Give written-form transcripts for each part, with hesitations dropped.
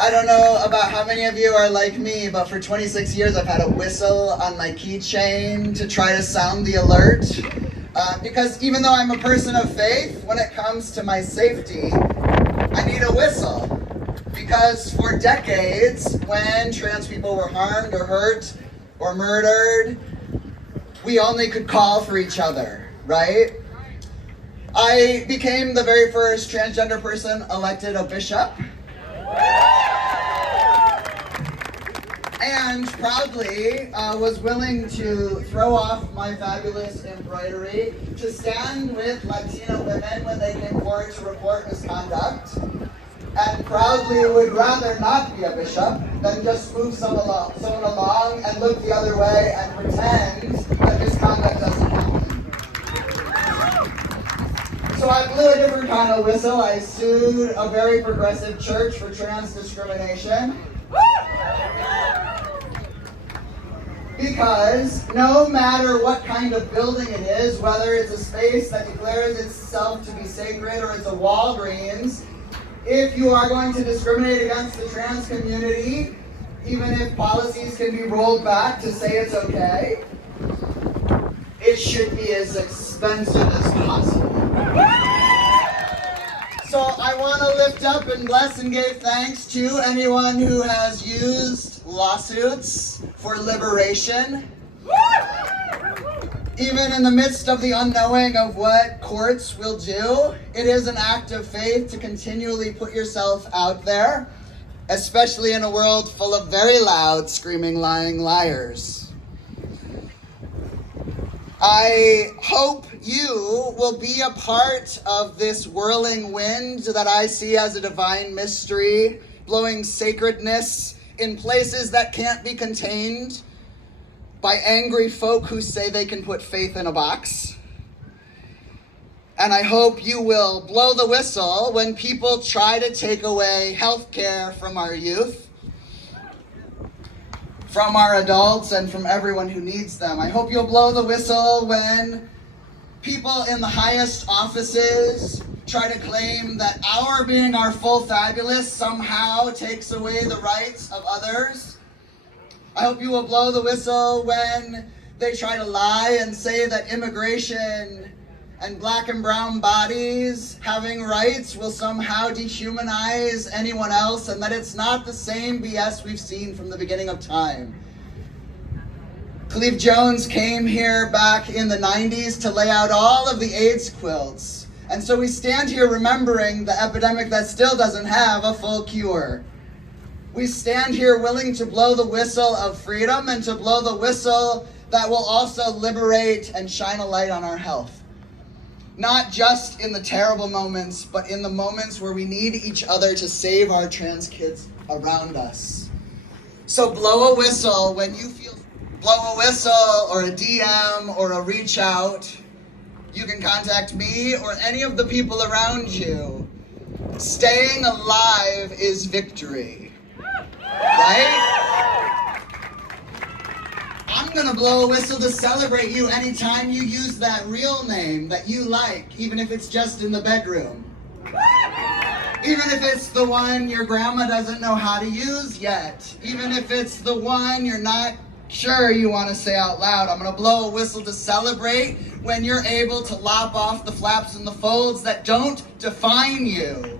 I don't know about how many of you are like me, but for 26 years I've had a whistle on my keychain to try to sound the alert. Because even though I'm a person of faith, when it comes to my safety, I need a whistle. Because for decades, when trans people were harmed or hurt or murdered, we only could call for each other, right? I became the very first transgender person elected a bishop. And proudly was willing to throw off my fabulous embroidery to stand with Latina women when they came forward to report misconduct, and proudly would rather not be a bishop than just move someone along and look the other way and pretend that misconduct doesn't happen. So I blew a different kind of whistle. I sued a very progressive church for trans discrimination. Because no matter what kind of building it is, whether it's a space that declares itself to be sacred or it's a Walgreens, if you are going to discriminate against the trans community, even if policies can be rolled back to say it's okay, it should be as expensive as possible. So I want to lift up and bless and give thanks to anyone who has used lawsuits for liberation. Even in the midst of the unknowing of what courts will do, it is an act of faith to continually put yourself out there, especially in a world full of very loud, screaming, lying liars. I hope you will be a part of this whirling wind that I see as a divine mystery, blowing sacredness in places that can't be contained by angry folk who say they can put faith in a box. And I hope you will blow the whistle when people try to take away health care from our youth, from our adults, and from everyone who needs them. I hope you'll blow the whistle when people in the highest offices try to claim that our being our full fabulous somehow takes away the rights of others. I hope you will blow the whistle when they try to lie and say that immigration and black and brown bodies having rights will somehow dehumanize anyone else, and that it's not the same BS we've seen from the beginning of time. Cleve Jones came here back in the 90s to lay out all of the AIDS quilts. And so we stand here remembering the epidemic that still doesn't have a full cure. We stand here willing to blow the whistle of freedom and to blow the whistle that will also liberate and shine a light on our health. Not just in the terrible moments, but in the moments where we need each other to save our trans kids around us. So blow a whistle when you feel, blow a whistle or a DM or a reach out. You can contact me or any of the people around you. Staying alive is victory, right? I'm gonna blow a whistle to celebrate you anytime you use that real name that you like, even if it's just in the bedroom. Even if it's the one your grandma doesn't know how to use yet. Even if it's the one you're not sure you want to say out loud. I'm gonna blow a whistle to celebrate when you're able to lop off the flaps and the folds that don't define you,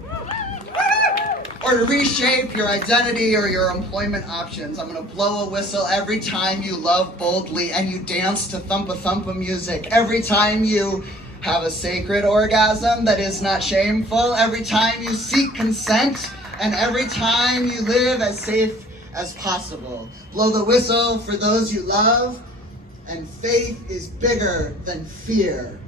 or to reshape your identity or your employment options. I'm gonna blow a whistle every time you love boldly and you dance to thumpa-thumpa music, every time you have a sacred orgasm that is not shameful, every time you seek consent, and every time you live as safe as possible. Blow the whistle for those you love, and faith is bigger than fear.